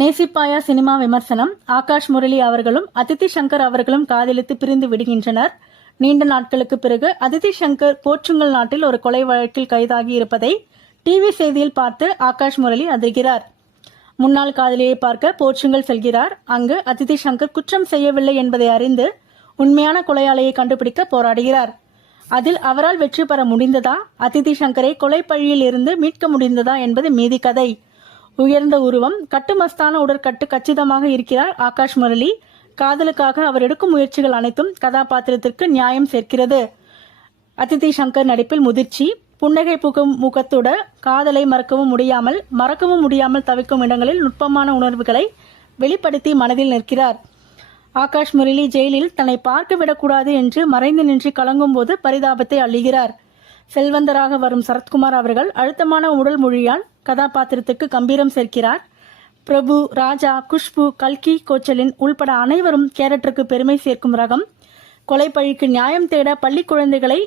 நேசிப்பாயா cinema விமர்சனம். ஆகாஷ் முரளி அவர்களும் அதித்தி சங்கர் அவர்களும் காதலித்து பிரிந்து விடுகின்றனர். நீண்ட நாட்களுக்கு பிறகு அதித்தி சங்கர் போர்ச்சுங்கல் நாட்டில் ஒரு கொலை வழக்கில் கைதாகி இருப்பதை டிவி செய்தியில் பார்த்து ஆகாஷ் முரளி அதிர்கிறார். முன்னாள் காதலியை பார்க்க போர்ச்சுங்கல் செல்கிறார். அங்கு அதித்தி சங்கர் குற்றம் செய்யவில்லை என்பதை அறிந்து உண்மையான கொலையாளியை கண்டுபிடிக்க போராடுகிறார். அதில் அவரால் வெற்றி பெற முடிந்ததா, அதித்தி சங்கரை கொலை பழியில் இருந்து மீட்க முடிந்ததா என்பது மீதி கதை. உயர்ந்த உருவம், கட்டுமஸ்தான உடற்கட்டு கச்சிதமாக இருக்கிறார் ஆகாஷ் முரளி. காதலுக்காக அவர் எடுக்கும் முயற்சிகள் அனைத்தும் கதாபாத்திரத்திற்கு நியாயம் சேர்க்கிறது. அதித்தி சங்கர் நடிப்பில் முதிர்ச்சி, புன்னகை பூக்கும் முகத்தோட காதலை மறக்கவும் முடியாமல் தவிக்கும் இடங்களில் நுட்பமான உணர்வுகளை வெளிப்படுத்தி மனதில் நிற்கிறார். ஆகாஷ் முரளி ஜெயிலில் தன்னை பார்க்க விடக்கூடாது என்று மறைந்து நின்று கலங்கும் போது பரிதாபத்தை அள்ளுகிறார். செல்வந்தராக வரும் சரத்குமார் அவர்கள் அழுத்தமான உடல் மொழியால் கதாபாத்திரத்துக்கு கம்பீரம் சேர்க்கிறார். பிரபு, ராஜா, குஷ்பு, கல்கி கோச்சலின் உள்பட அனைவரும் கேரக்டருக்கு பெருமை சேர்க்கும் ரகம். கொலை பழிக்கு நியாயம் தேட பள்ளி குழந்தைகளை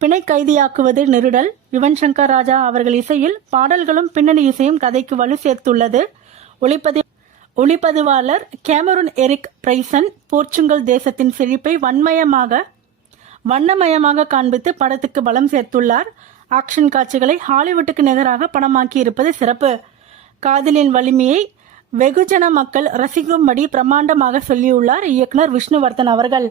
பிணை கைதியாக்குவது நெருடல். யுவன் சங்கர் ராஜா அவர்கள் இசையில் பாடல்களும் பின்னணி இசையும் கதைக்கு வலு சேர்த்துள்ளது. ஒளிப்பதிவாளர் கேமரூன் எரிக் பிரைசன் போர்ச்சுங்கல் தேசத்தின் செழிப்பை வண்ணமயமாக காண்பித்து படத்துக்கு பலம் சேர்த்துள்ளார். ஆக்ஷன் காட்சிகளை ஹாலிவுட்டுக்கு நிகராக படமாக்கி இருப்பது சிறப்பு. காதலின் வலிமையை வெகுஜன மக்கள் ரசிக்கும்படி பிரம்மாண்டமாக சொல்லியுள்ளார் இயக்குனர் விஷ்ணுவர்தன் அவர்கள்.